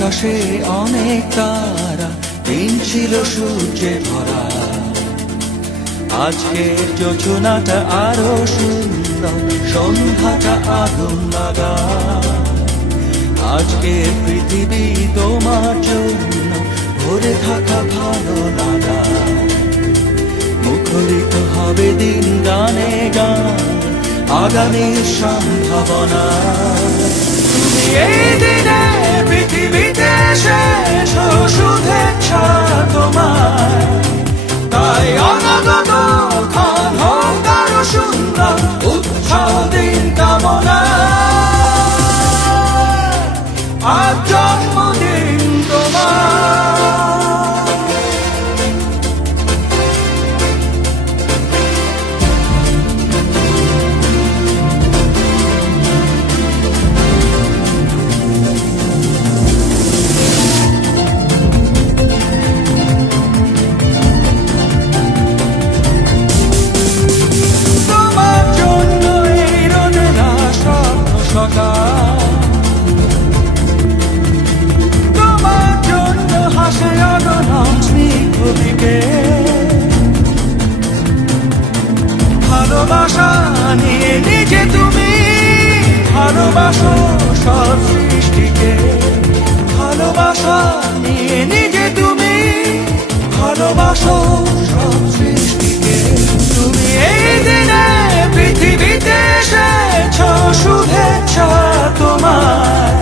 আকাশে অনেক তারা, দিন ছিল সূর্যে ভরা। আজকের যোজনাটা আরো সুন্দর, সন্ধ্যাটা আগুন লাগা। আজকের পৃথিবী তোমার জন্য ভরে থাকা ভালো লাগা। মুখরিত হবে দিন গানে গান, আগামীর সম্ভাবনা। তুমি এই দিনে পৃথিবীতে শেষ শুভেচ্ছা তোমার, তাই অনাগত ক্ষণ হোক আরো সুন্দর, উৎসব দিন কামনা। আজ জন্মদিন তোমার। তোমার জন্য হাসে অগণন স্নিগ্ধদিকে, ভালোবাসা নিয়ে নিজে তুমি ভালোবাসো সব সৃষ্টিকে। ভালোবাসা নিয়ে নিজে তুমি ভালোবাসো সব সৃষ্টিকে। তুমি এই দিনে পৃথিবীতে এসেছ শুভেচ্ছা তোমার,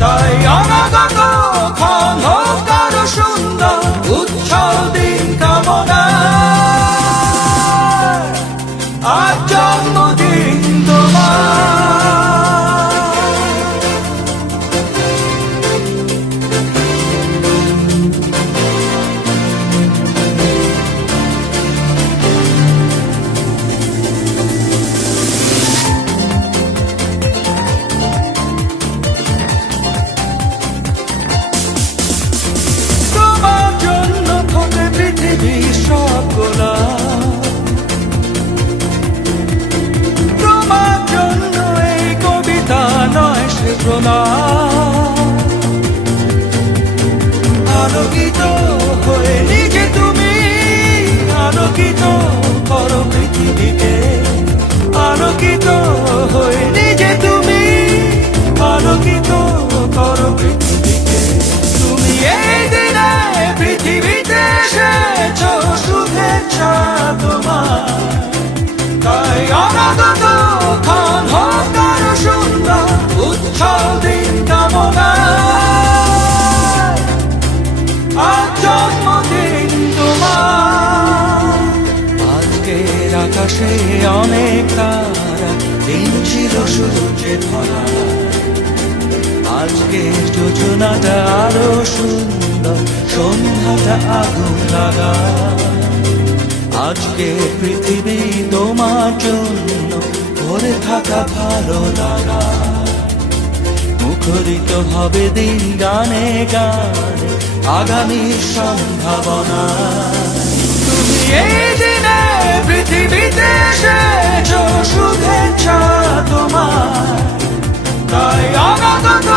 তাই অনাগত ক্ষণ হোক আরো সুন্দর, উৎসব দিন কামনা। আজ জন্মদিন তোমার। তোমার জন্য এই কবিতা নয় সে আলোকিত হয়ে নিজে তুমি আলোকিত করো পৃথিবীকে। আলোকিত হয়ে নিজে তুমি আলোকিত করো পৃথিবীকে। তুমি এই দিনে পৃথিবীতে এসেছ শুভেচ্ছা তোমার, তাই অনাগত ক্ষণ হোক আরো সুন্দর, উৎসব দিন কামনা। আজ জন্মদিন তোমার। আজকের আকাশে অনেক তারা, দিন ছিল সূর্যে ভরা। আজকের যোজনাটা আরো সুন্দর, সন্ধ্যাটা আগুন লাগা। আজকে পৃথিবী তোমার জন্য ভরে থাকা ভালো লাগা। মুখরিত হবে দিন গানে গানে, আগামীর সম্ভাবনা। তুমি এই দিনে পৃথিবীতে এসেছ শুভেচ্ছা তোমার, তাই অনাগত